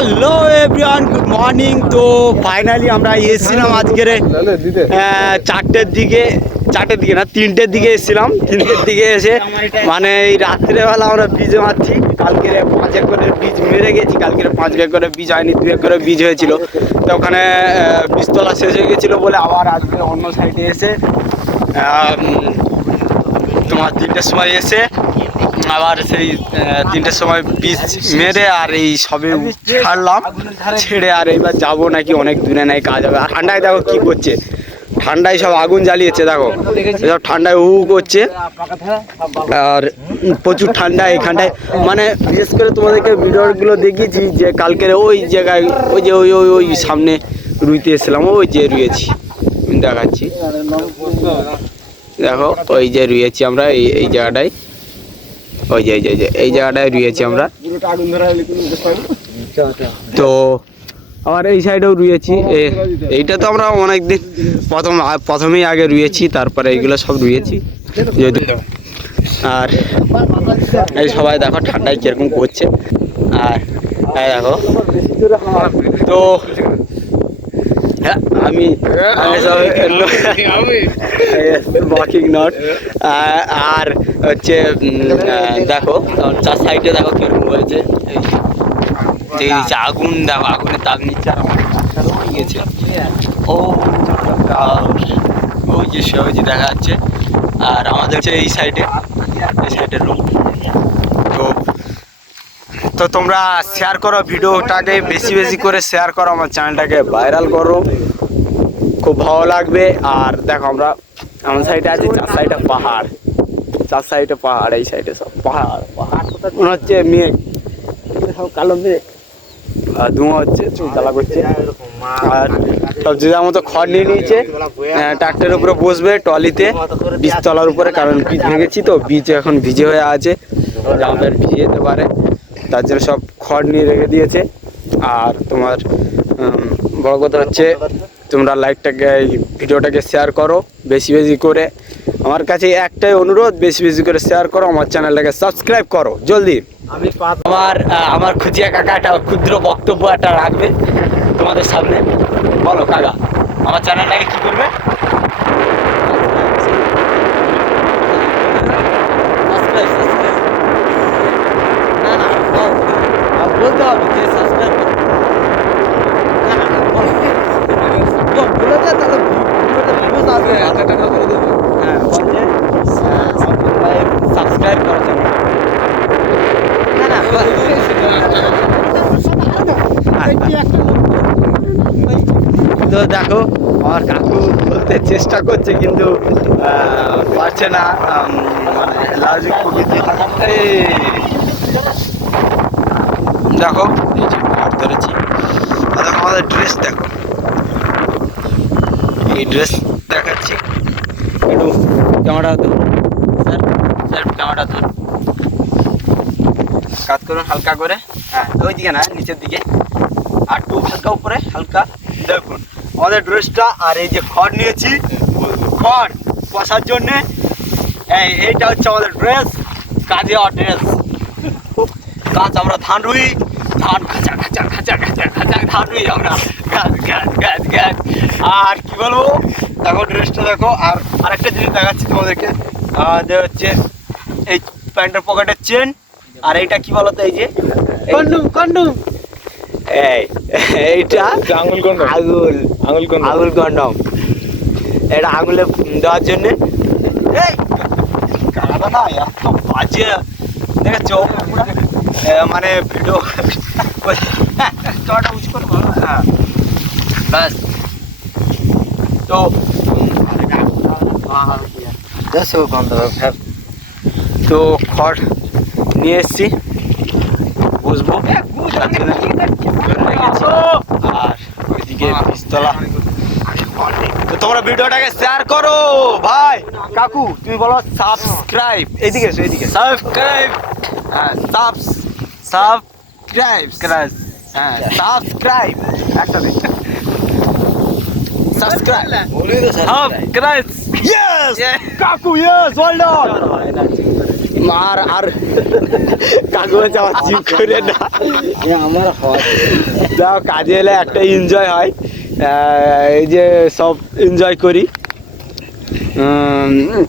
Hello everyone, good morning. তো finally আমরা এসেছিলাম আজকের 4টের দিকে না 3টের দিকে এসেছিলাম। 3টের দিকে এসে মানে এই রাত্রেবেলা আমরা বীজ মারছি। কালকের 5 একরের বীজ মেরে গেছি। কালকের 5 একরের বীজ হয়নি, 2 একরের বীজ হয়েছিল। তো ওখানে বীজতলা শেষ হয়ে গেছিলো বলে আবার আজকে অন্য সাইডে এসে তোমার 3টের সময় এসে আবার সেই 3টের সময় বীজ মেরে আর এই সবে ছাড়লাম, ছেড়ে আর এইবার যাবো নাকি অনেক দূরে নাই কাজ হবে। আর ঠান্ডায় দেখো কি করছে, ঠান্ডায় সব আগুন জ্বালিয়েছে দেখো, সব ঠান্ডায় হু করছে আর প্রচুর ঠান্ডা এখানটায়। মানে বিশেষ করে তোমাদেরকে ভিডিওগুলো দেখিয়েছি যে কালকের ওই জায়গায় ওই যে ওই ওই ওই সামনে রুইতে এসেছিলাম, ওই যে রুয়েছি দেখাচ্ছি দেখো, ওই যে রুয়েছি আমরা এই জায়গাটায়, ওই যে এই জায়গাটায় রুয়েছি আমরা। তো আবার এই সাইডেও রুয়েছি, এইটা তো আমরা অনেকদিন প্রথমেই আগে রুয়েছি, তারপরে এইগুলো সব রুয়েছি যেহেতু। আর এই সবাই দেখো ঠান্ডায় কিরকম করছে। আর দেখো তো আমি ওয়াকিং নট। আর হচ্ছে দেখো চার সাইডে দেখো কিরকম হয়েছে, আগুন দেখো, আগুনের তাপ নিচ্ছে আর আমার গেছে। ওই যে সবজি দেখা যাচ্ছে। আর আমাদের হচ্ছে এই সাইডের রুম। তো তোমরা শেয়ার করো ভিডিওটাকে, বেশি বেশি করে শেয়ার করো, আমার চ্যানেলটাকে ভাইরাল করো, খুব ভালো লাগবে। আর দেখো আমরা আমার সাইডে আছি, চার সাইডে পাহাড়, এই সাইডে সব পাহাড় মনে হচ্ছে মেঘ, সব কালো মেঘ, ধোঁয়া হচ্ছে, জ্বালা করছে। আর সব যে যার মতো খড় নিয়ে নিয়েছে, ট্রাক্টরের উপরে বসবে ট্রলিতে বীজতলার উপরে, কারণ বীজ ভেঙেছি তো, বীজ এখন ভিজে হয়ে আছে, জামা প্যান্ট ভিজে যেতে পারে, তার জন্য সব খড় নিয়ে রেখে দিয়েছে। আর তোমার বড় কথা হচ্ছে তোমরা ভিডিওটাকে শেয়ার করো বেশি বেশি করে। আমার কাছে একটাই অনুরোধ, বেশি বেশি করে শেয়ার করো, আমার চ্যানেলটাকে সাবস্ক্রাইব করো জলদি। আমার খুঁজিয়া কাকা একটা ক্ষুদ্র বক্তব্য একটা রাখবে তোমাদের সামনে। বলো কাকা, আমার চ্যানেলটাকে কি করবে? বলতে হবে যে সাবস্ক্রাইব করো। সাবস্ক্রাইব করার জন্য তো দেখো আমার কাকু বলতে চেষ্টা করছে কিন্তু পারছে না, মানে লাজিক প্রকৃতি। দেখো এই যে হাত ধরেছি, দেখো আমাদের ড্রেস দেখো, এই ড্রেস দেখাচ্ছি। একটু ক্যামেরা ধর স্যার, ক্যামেরা ধর, কাজ করুন হালকা করে। হ্যাঁ ওই দিকে না, নিচের দিকে, আর একটু হালকা উপরে হালকা। দেখুন আমাদের ড্রেসটা। আর এই যে খড় নিয়েছি, খড় বসার জন্যে, এইটা হচ্ছে আমাদের ড্রেস, কাজে ড্রেস কাজ। আমরা ধান রুই, ধান খাঁচা খাঁচা খাঁচা খাঁচা খাঁচা ধান রুই আমরা, গ্যাস। আর কি বলবো, দেখো ড্রেসটা দেখো। আর আরেকটা জিনিস দেখাচ্ছি তোমাদেরকে, হচ্ছে এই প্যান্টের পকেটের চেন। আর এইটা কি বলতো, এই যে কন্ডম, এইটা আঙুল কন্ডম, এটা আঙুলে দেওয়ার জন্যে। এই কাদা না এত বাজে দেখেছো, মানে ভিডিও চটা উঁচু করে বলো। হ্যাঁ ব্যাস। তো তো খড় নিয়ে এসছি, বসবো। আর ওইদিকে বীজতলা। তো তোমরা ভিডিওটাকে শেয়ার করো ভাই। কাকু তুমি বলো সাবস্ক্রাইব, এইদিকে এসো, এইদিকে সাবস্ক্রাইব। হ্যাঁ সাবস্ক্রাইব, হ্যাঁ সাবস্ক্রাইব, একটা দিন সাবস্ক্রাইব, ইয়েস কাকু, ইয়েস ওয়েল ডান। আর আর কাকু যাওয়া জিম করে না আমার হয় যাও কাজে এলে একটা এনজয় হয় এই যে সব এনজয় করি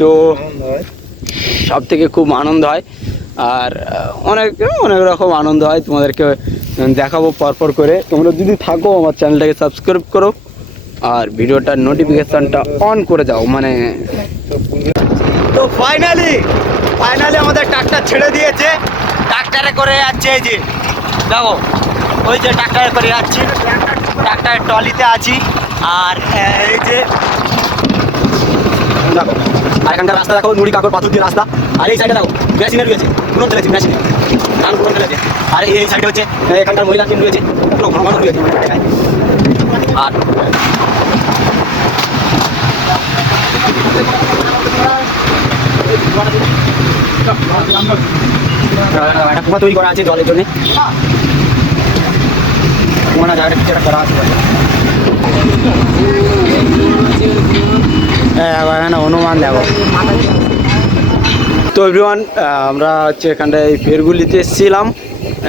তো সব থেকে খুব আনন্দ হয় আর অনেক অনেক রকম আনন্দ হয় তোমাদেরকে দেখাবো পরপর করে তোমরা যদি থাকো আমার চ্যানেলটাকে সাবস্ক্রাইব করো আর ভিডিওটার নোটিফিকেশানটা অন করে যাও মানে তো ফাইনালি আমাদের ট্রাক্টর ছেড়ে দিয়েছে ট্রাক্টরে করে যাচ্ছে এই যে দেখো ওই যে ট্রাক্টরে করে যাচ্ছি ট্রাক্টরের ট্রলিতে আছি আর এই যে দেখো আর এখানকার রাস্তা দেখো নুড়ি কাকর পাথর দিয়ে রাস্তা আর এই সাইডে দেখো মেশিনের রয়েছে পুরো ফেলেছে মেশিনে ধান পুরো ফেলেছে আর এই সাইডে হচ্ছে এখানকার মহিলা কিন রয়েছে পুরো ঘন ঘন রয়েছে আর একটা কুয়া তৈরি করা আছে জলের জন্য কুয়া জায়গাটা কিছু একটা করা আছে এখানে অনুমান দেখো তো এভরিওয়ান আমরা হচ্ছে এখানটায় ফেরগুলিতে এসেছিলাম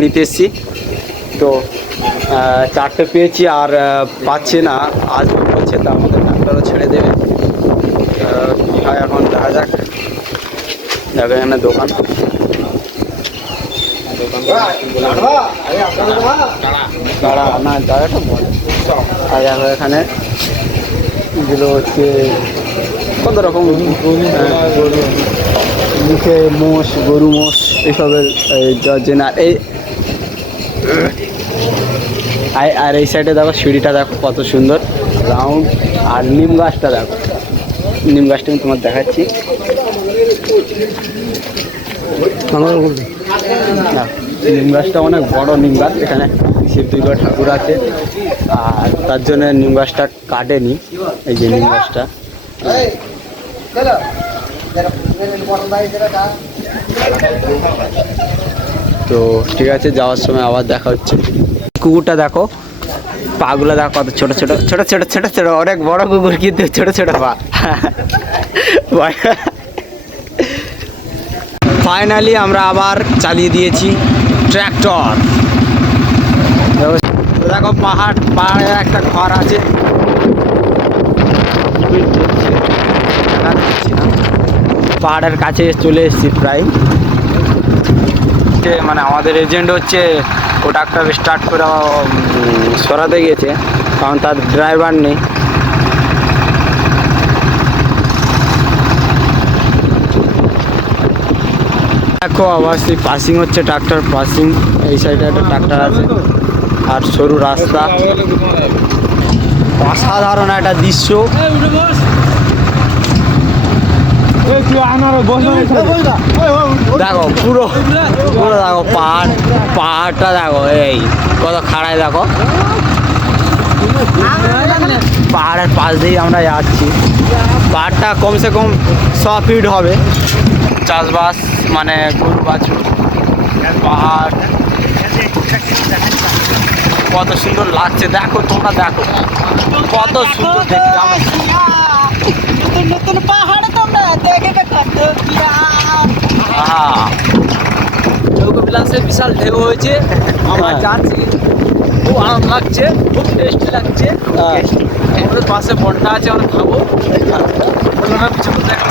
নিতে এসেছি তো চারটে পেয়েছি আর পাচ্ছি না আজ বলছে তো আমাদের ডাক্তারও ছেড়ে দেবে কী হয় এখন দেখা যাক দেখো এখানে দোকান না জায়গাটা বলে আর দেখো এখানে এগুলো হচ্ছে কত রকম মুখে মোষ গরু মোষ এইসবের জেনার এই আর এই সাইডে দেখো সিঁড়িটা দেখো কত সুন্দর রাউন্ড আর নিম গাছটা দেখো নিম গাছটা আমি তোমার দেখাচ্ছি নিম গাছটা অনেক বড় নিম গাছ এখানে শিব দুর্গা ঠাকুর আছে আর তার জন্য নিম গাছটা কাটেনি এই যে নিম গাছটা তো ঠিক আছে যাওয়ার সময় আবার দেখা হচ্ছে কুকুরটা দেখো পাগুলো দেখো কত ছোট ছোট ছোট ছোট ছোট ছোট অনেক বড় কুকুর কিন্তু ছোট ছোট পা ফাইনালি আমরা আবার চালিয়ে দিয়েছি ট্র্যাক্টর দেখো পাহাড়ে একটা ঘর আছে পাহাড়ের কাছে চলে এসেছি প্রায় মানে আমাদের এজেন্ট হচ্ছে ও ট্রাক্টর স্টার্ট করে সরাতে গিয়েছে কারণ তার ড্রাইভার নেই দেখো আবার সেই পাসিং হচ্ছে ট্রাক্টর পাসিং এই সাইডে একটা ট্রাক্টর আছে আর সরু রাস্তা অসাধারণ একটা দৃশ্য দেখো পুরো পুরো দেখো পাহাড়টা দেখো এই কত খাড়ায় দেখো পাহাড়ের পাশ দিয়ে আমরা যাচ্ছি পাহাড়টা কমসে কম 100 ফিট হবে চাষবাস মানে গরু বাছুর পাহাড় কত সুন্দর লাগছে দেখো তোমরা দেখো কত সুন্দর দেখতে নতুন পাহাড় তোমরা দেখে বিলাসে বিশাল ঢেউ হয়েছে আমরা যাচ্ছি খুব আনন্দ লাগছে খুব টেস্টি লাগছে আমাদের পাশে বনটা আছে আমরা খাবো পিছনে দেখো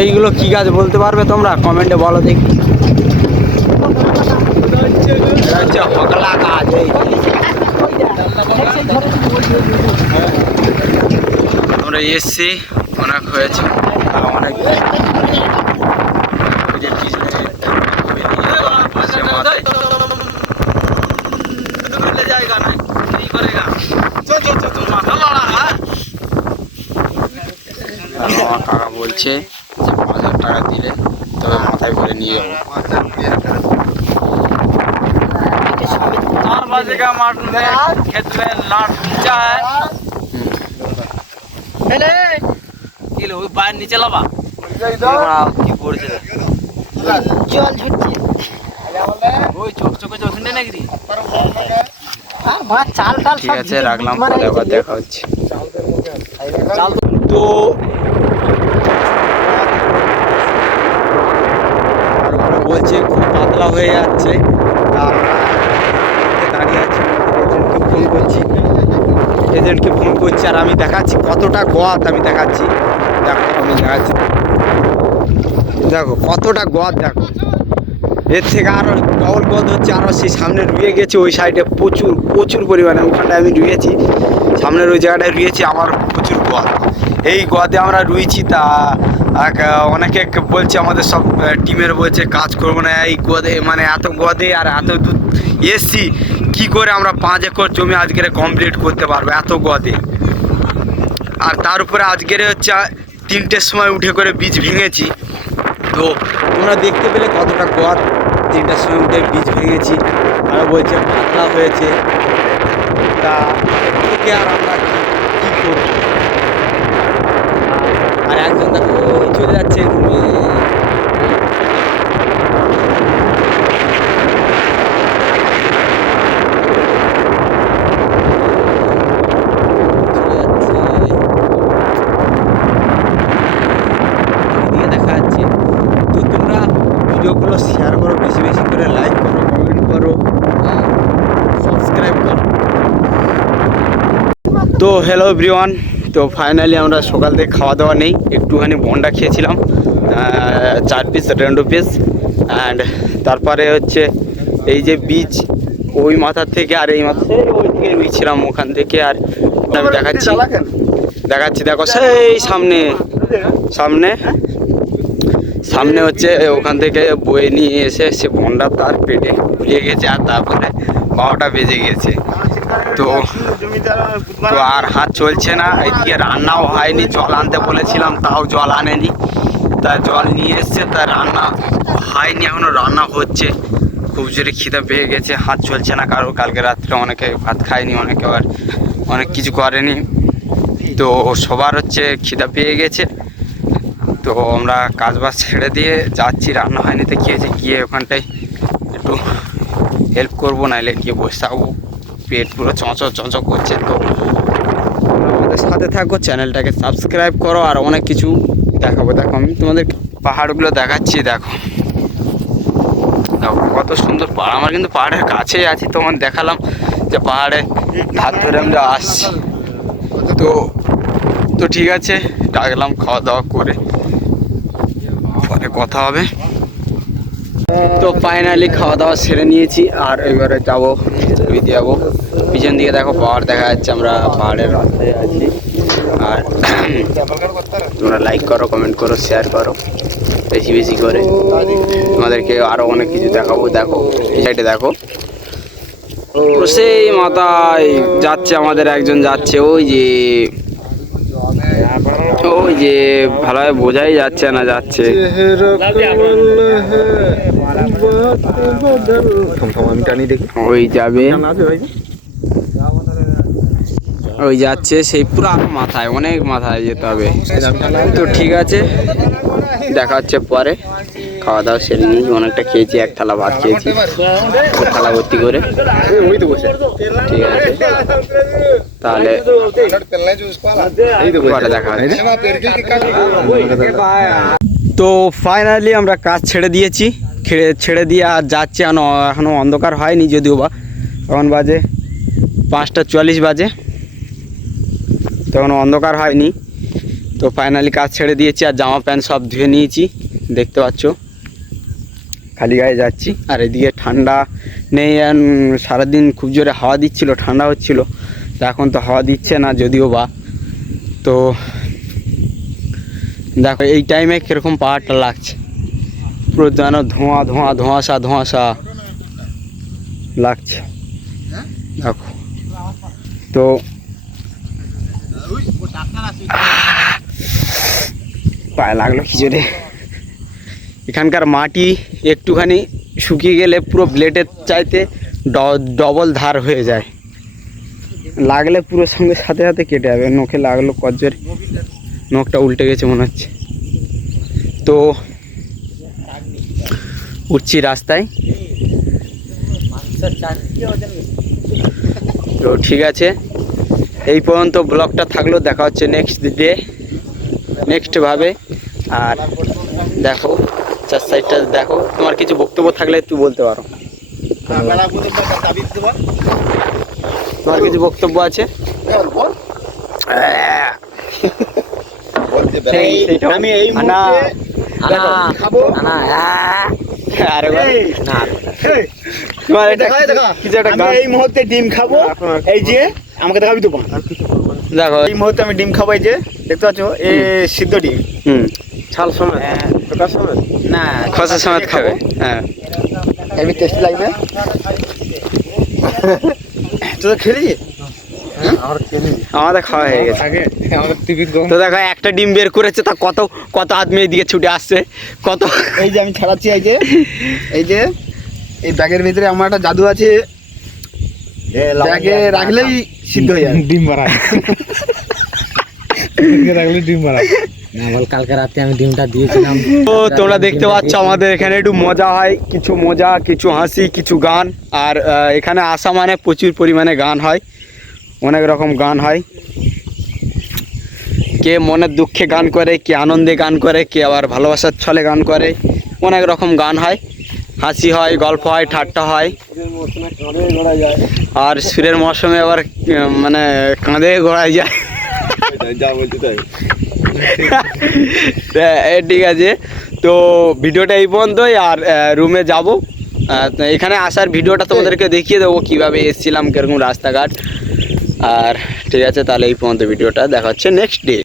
এইগুলো কি গাছ বলতে পারবে তোমরা কমেন্টে বলো দেখি হকলা গাছ আমরা এসছি অনেক হয়েছে অনেক কাকা বলছে যে 5000 টাকা দিলে তবে মাথায় করে নিয়ে যাবো 4 बजे का मार्ट में खेत में लाट नीचा है हेले কি লো বাইরে নিচে লাবা কি পড়ছে জল ঝুটছে ওই চোখ চোখে চোখ শুনে নাকি মাছ চাল টাল ঠিক আছে, রাখলাম, পরে আবার দেখা হচ্ছে। চাল তো তারপরে বলছে খুব পাতলা হয়ে যাচ্ছে, তা আমরা দাঁড়িয়ে আছি, এজেন্টকে ফোন করছি, আর আমি দেখাচ্ছি কতটা গোয়াত, আমি দেখাচ্ছি, দেখো কতটা গোয়াত, দেখো এর থেকে আরও ডবল গদ হচ্ছে, আরও সেই সামনে রুয়ে গেছে ওই সাইডে প্রচুর পরিমাণে, ওখানটায় আমি রুয়েছি, সামনের ওই জায়গাটায় রুয়েছি, আমার প্রচুর গদ, এই গদে আমরা রুইছি। তা অনেকে বলছে, আমাদের সব টিমের বলছে কাজ করবো না এই গদে, মানে এত গদে আর এত দূর এসছি, কী করে আমরা 5 একর জমি আজকের কমপ্লিট করতে পারবো এত গদে। আর তার উপরে আজকের হচ্ছে 3টের সময় উঠে করে বীজ ভেঙেছি, তো তোমরা দেখতে পেলে কতটা গদ, 3টার সময় উঠে বীজ ভেঙেছি, আর বলছে পাতলা হয়েছে, তা এর থেকে আর আমরা কী করব। আর একজন দেখো চলে যাচ্ছে রুমে, দেখা যাচ্ছে। তো তোমরা ভিডিওগুলো শেয়ার করো, বেশি বেশি করে লাইক করো, কমেন্ট করো, সাবস্ক্রাইব করো। তো হ্যালো এভরিওয়ান, তো ফাইনালি আমরা সকাল থেকে খাওয়া দাওয়া নেই, একটুখানি বন্ডা খেয়েছিলাম 4 পিস রেন্ডো পিস, অ্যান্ড তারপরে হচ্ছে এই যে বীজ ওই মাথার থেকে আর এই মাথা ওই থেকে রুইছিলাম ওখান থেকে, আর আমি দেখাচ্ছি দেখো সেই সামনে হচ্ছে ওখান থেকে বয়ে নিয়ে এসে সে বন্ডা তার পেটে ফুলিয়ে গেছে, আর তারপরে 12টা বেজে গেছে। তো আর হাত চলছে না, এইদিকে রান্নাও হয়নি, জল আনতে বলেছিলাম তাও জল আনেনি, তা জল নিয়ে এসছে, তা রান্না হয়নি, এখনও রান্না হচ্ছে। খুব জোরে খিদে পেয়ে গেছে, হাত চলছে না কারো, কালকে রাত্রে অনেকে ভাত খায়নি, অনেকে আবার অনেক কিছু করেনি, তো সবার হচ্ছে খিদে পেয়ে গেছে। তো আমরা কাজবাজ ছেড়ে দিয়ে যাচ্ছি, রান্না হয়নি তো খেয়েছি, গিয়ে ওখানটায় একটু হেল্প করবো, নাহলে গিয়ে বসে থাকবো, পেট পুরো চঁচো করছে। তো আমাদের সাথে থাকো, চ্যানেলটাকে সাবস্ক্রাইব করো, আর অনেক কিছু দেখাবো। দেখো আমি তোমাদের পাহাড়গুলো দেখাচ্ছি, দেখো কত সুন্দর পাহাড়, আমার কিন্তু পাহাড়ের কাছেই আছি, তোমার দেখালাম যে পাহাড়ে ধার ধরে আমরা আসছি। তো ঠিক আছে, ডাকলাম, খাওয়া দাওয়া করে পরে কথা হবে। তো ফাইনালি খাওয়া দাওয়া সেরে নিয়েছি, আর এবারে যাবো রুইতে যাবো। পিছন দিকে দেখো পাহাড় দেখা যাচ্ছে, আমরা পাহাড়ের রাস্তায় আছি। আর তোমরা লাইক করো, কমেন্ট করো, শেয়ার করো বেশি বেশি করে, তোমাদেরকে আরও অনেক কিছু দেখাবো। দেখো এই সাইডে দেখো, সেই মাথায় যাচ্ছে আমাদের একজন যাচ্ছে, ওই যে ভালোভাবে বোঝাই যাচ্ছে না, যাচ্ছে ওই যাবে, ওই যাচ্ছে, সেই পুরো মাথায়, অনেক মাথায় যেতে হবে। তো ঠিক আছে, দেখা হচ্ছে পরে। খাওয়া দাওয়া সেরে নিয়েছি, অনেকটা খেয়েছি, 1 থালা ভাত খেয়েছি, থালা ভর্তি করে। ঠিক আছে, তাহলে পরে দেখা হচ্ছে। তো ফাইনালি আমরা কাজ ছেড়ে দিয়েছি, ছেড়ে দিয়ে আর যাচ্ছি, এখনও অন্ধকার হয়নি, যদিও বা এখন বাজে 5:44 বাজে, তখন অন্ধকার হয়নি। তো ফাইনালি কাজ ছেড়ে দিয়েছি, আর জামা প্যান্ট সব ধুয়ে নিয়েছি, দেখতে পাচ্ছ খালি গায়ে যাচ্ছি। আর এদিকে ঠান্ডা নেই, সারাদিন খুব জোরে হাওয়া দিচ্ছিল, ঠান্ডা হচ্ছিল, তো এখন তো হাওয়া দিচ্ছে না যদিও বা। তো দেখো এই টাইমে কীরকম পাহাড়টা লাগছে, পুরো যেন ধোঁয়াশা লাগছে, দেখো। তো পায়ে লাগলো কি জোরে। এখানকার মাটি একটুখানি শুকিয়ে গেলে পুরো ব্লেডের চাইতে ডবল ধার হয়ে যায়, লাগলে পুরো সঙ্গে সাথে সাথে কেটে যাবে। নখে লাগলো কজ্জোরে, নখটা উল্টে গেছে মনে হচ্ছে। তো উঠছি রাস্তায়, তো ঠিক আছে, এই পর্যন্ত ব্লগটা থাকলো, দেখা হচ্ছে নেক্সট ডে নেক্সট ভাবে। আর দেখো চার সাইডটা দেখো, তোমার কিছু বক্তব্য থাকলে তুই বলতে পারো, তোমার কিছু বক্তব্য আছে? আমি এই না, মুহূর্তে খাবো আরে না তোমার এটা কিছু একটা আমি এই মুহূর্তে ডিম খাবো, এই যে আমাকে দেখাবি তো দেখো। এই মুহূর্তে আমি ডিম খাবো, এই যে দেখতে পাচ্ছ এই সিদ্ধ ডিম, হুম, ছাল সমেত, খোসা সমেত না, খোসা সমেত খাবে। হ্যাঁ, হেভি টেস্টি লাগবে। তুই খেলি? আমাদের খাওয়া হয়ে গেছে। তো দেখো একটা ডিম বের করেছে, তা কত কত আদমি এদিকে ছুটে আসছে, কত। এই যে আমি ছাড়াচ্ছি, এই যে এই ব্যাগের ভিতরে আমার একটা জাদু আছে, ব্যাগে রাখলেই সিদ্ধ হয়ে যায়। ডিম বাড়া রাখলে ডিম বাড়া না, বল কালকে রাতে আমি ডিমটা দিয়েছিলাম। তো তোমরা দেখতে পাচ্ছ আমাদের এখানে একটু মজা হয়, কিছু মজা, কিছু হাসি, কিছু গান। আর এখানে আসা মানে প্রচুর পরিমাণে গান হয়, অনেক রকম গান হয়। কে মনের দুঃখে গান করে, কে আনন্দে গান করে, কে আবার ভালোবাসার ছলে গান করে, অনেক রকম গান হয়, হাসি হয়, গল্প হয়, ঠাট্টা হয়। আর সুরের মৌসুমে আবার মানে কাঁধে ঘোরায় যায়। ঠিক আছে, তো ভিডিওটা এই পর্যন্তই। আর রুমে যাব, এখানে আসার ভিডিওটা তোমাদেরকে দেখিয়ে দেবো কীভাবে এসেছিলাম, কীরকম রাস্তাঘাট। আর ঠিক আছে, তাহলে এই পর্যন্ত ভিডিওটা, দেখা হচ্ছে নেক্সট ডে।